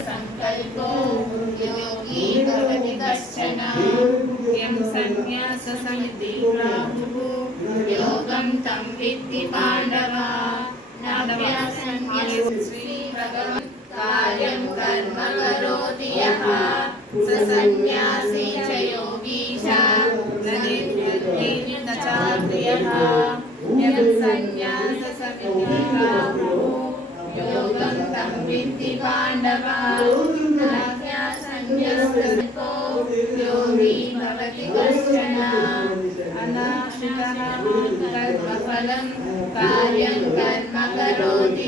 संकल्पो योगी भवति कश्चन यं सन्न्याससमितिराहुः योगं तं विद्धि पाण्डवा नाभ्यासन्न्यास श्रीभगवन् कार्यं कर्म करोति यः स सन्न्यासी च योगी च न निर्वृत्ति न चाप्रियः ఉదయం సన్యాస సమితిగా యోగం తం విత్తి పాండవా కార్యం కర్మ కరోతి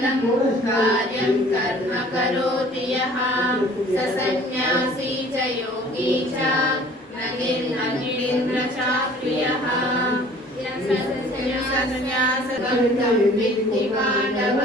कार्यं कर्म करोति यः। स सन्न्यासी च योगी च। नगिर्नगिरिन्द्रचाक्रियः सन्न्यासगन्धं वित्ति पाण्डव